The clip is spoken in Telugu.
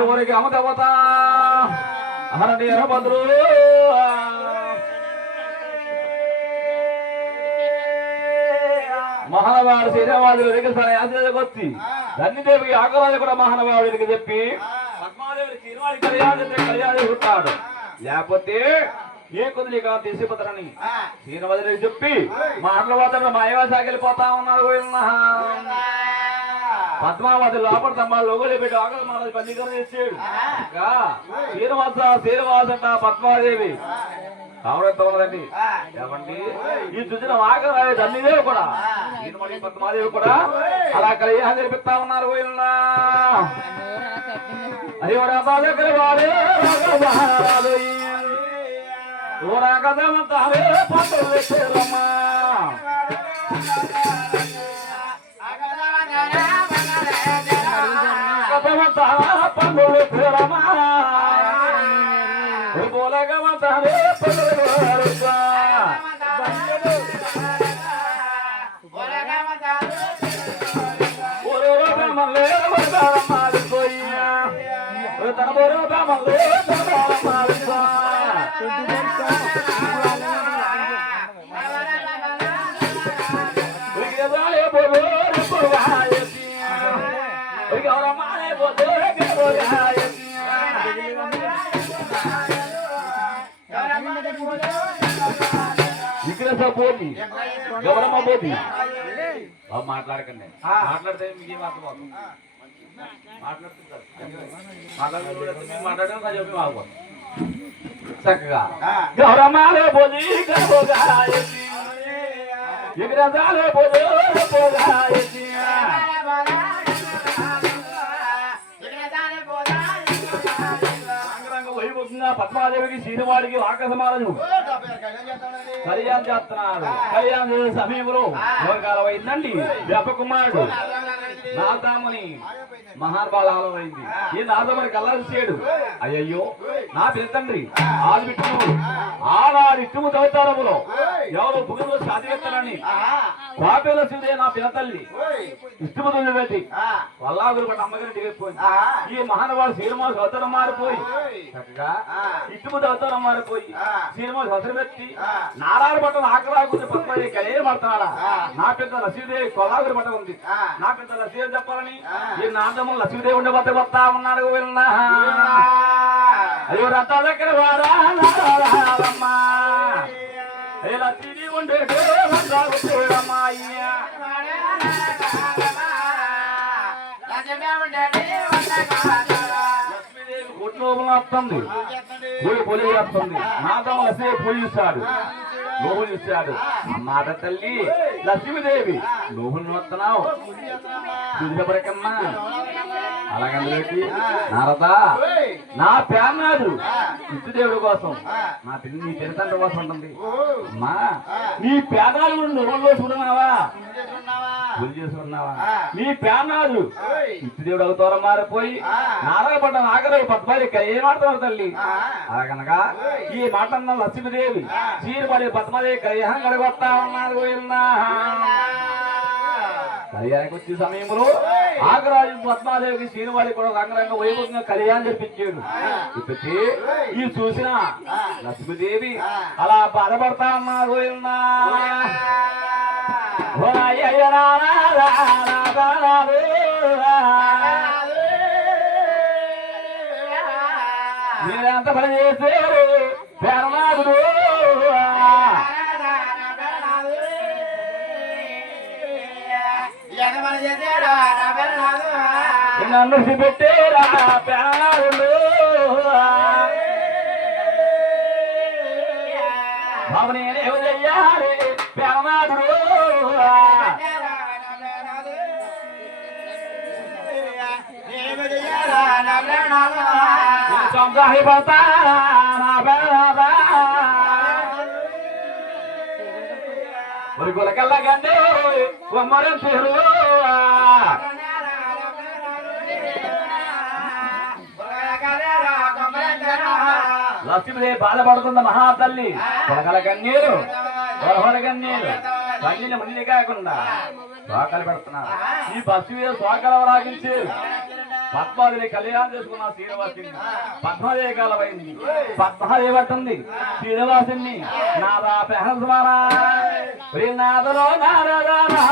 ఎవరికి అమదేవత హరణి హరభద్రు మహానవాడు శ్రీరామాదేవికి సరే వచ్చి ధన్యదేవికి ఆకరాజు కూడా మహానవాడికి చెప్పి పద్మాదేవికి కళ్యాణి ఉంటాడు లేకపోతే ఏ కొద్ది తీసిపోతారని శ్రీరామాదేవికి చెప్పి మాటలు మాయవాసాకి వెళ్ళిపోతా ఉన్నారు పద్మావతి లోపల తమ లోగోలు పెట్టి ఆకలి మహారాజు పంచీకరణ చేసాడు శ్రీనివాస అంట పద్మాదేవి కావడంతో ఉన్నదండి ఏమండి ఈ చూసిన ఆకరాజు ధన్యదేవి కూడా పద్మాదేవి కూడా అలా కళ్యాణం జరిపిస్తా ఉన్నారు అయ్యో దగ్గర వాడే కదమంతారే పండుగమ్మా పండుగ పేరమా బోలగమంతారే తన బోరో మల్లే పోతి గౌరమ్మ పోతి మాట్లాడకండి మాట్లాడితే మీకేం అర్థమవుతుంది మాట్లాడడం చక్కగా గౌరమ్మాలే పోతి ఎగిరదాలే పోతే పద్మాదేవికి శ్రీనివాడికి ఆకాశమాలను కళ్యాణం చేస్తున్నారు. కళ్యాణం చేసే సమయంలో కాలం అయిందండి వేపకుమారుడు నారదాముని మహానుభావం అయింది. ఈ నారదముని కల్లాల్సాడు. అయ్యయ్యో నా పిల్లతండ్రి ఆది విట్టుము ఆనాడు ఇట్టుము తవ్వుతారములో ఎవరు భుగంలో సాధిస్తానని పాపేల శివుడే నా పిల్లతల్లి ఇష్టము పెట్టి వల్లాగురు పట్ల అమ్మగారి దిగిపోయింది. ఈ మహానుభావుడు శ్రీనివాసు అవతారం మారిపోయి చక్కగా ఇట్టుము అవతారం మారిపోయి శ్రీనివాసు అవసరం పెట్టి నారాయణ పట్టణ ఆకలాగురి పద్మాదేవి కలిగే పడతాడా నా పెద్ద లక్ష్మీదేవి కొల్లాగురి పట్ట ఉంది. నా పెద్ద లక్ష్మీదేవి చెప్పాలని ఈ నాదము లక్ష్మీదేవి ఉండే వద్ద వస్తా ఉన్నాడు. వెళ్ళినా అయ్యో రథ దగ్గర వారామ్మా లక్ష్మీదేవి ఉండే లక్ష్మీదేవి కోట్లోపల వస్తుంది పొలి వస్తుంది. నాదము లక్ష్మీ పూజిస్తాడు లోహులు ఇస్తాడు. మాట తల్లి లక్ష్మీదేవి లోహుల్ని వస్తున్నావు చూసేపరకమ్మా అలాగందులోకి నారదా నా పేర్నాడు ఇష్టదేవుడి కోసం నా పిల్లి నీ పెరితండ్రి కోసం ఉంటుంది. అమ్మా నీ పేదాలు నువ్వులో చూడన్నావా పూజ చేసుకున్నావా నీ పేర్నాడు ఇష్టదేవుడు అవుతారా మారిపోయి నారాయణ నాగరావు పద్మాదేవి ఏం ఆడుతున్నారు తల్లి అలాగనగా ఈ మాట అన్న లక్ష్మీదేవి చీరపడి పద్మాదేవి కళ్యాణం గడగొస్తా ఉన్నారు. కళ్యాణానికి వచ్చే సమయంలో ఆగరాజు పద్మాదేవికి శ్రీనివాడికి కూడా రంగరంగ వైభవంగా కళ్యాణం జరిపించాడు. ఇప్పటి ఈ చూసిన లక్ష్మీదేవి అలా బాధపడతా ఉన్నారు. మీరెంత పని చేశారు పేరనాథుడు నన్ను పెట్టేరా పేరనాథుడు బాబు నేనేమి చెయ్యాలి పేరనాథుడు ஒரு குலக்கல்ல கண்டு குமரன் சேரு పశ్చిమదే బాధపడుతున్న మహాతల్లి పొలకల కన్నీరు పొలహల కన్నీరు కన్నీళ్ళు మునిగి కాకుండా శోకాలు పెడుతున్నారు. ఈ పశ్చిమ శోకాలు రాగించి పద్మాదేవి కళ్యాణం చేసుకున్న శ్రీనివాసిని పద్మాదేవి కాలమైంది. పద్మాదేవి పట్టుంది శ్రీనివాసిని నాదా పెహస్మారా నాదలో నారదా నా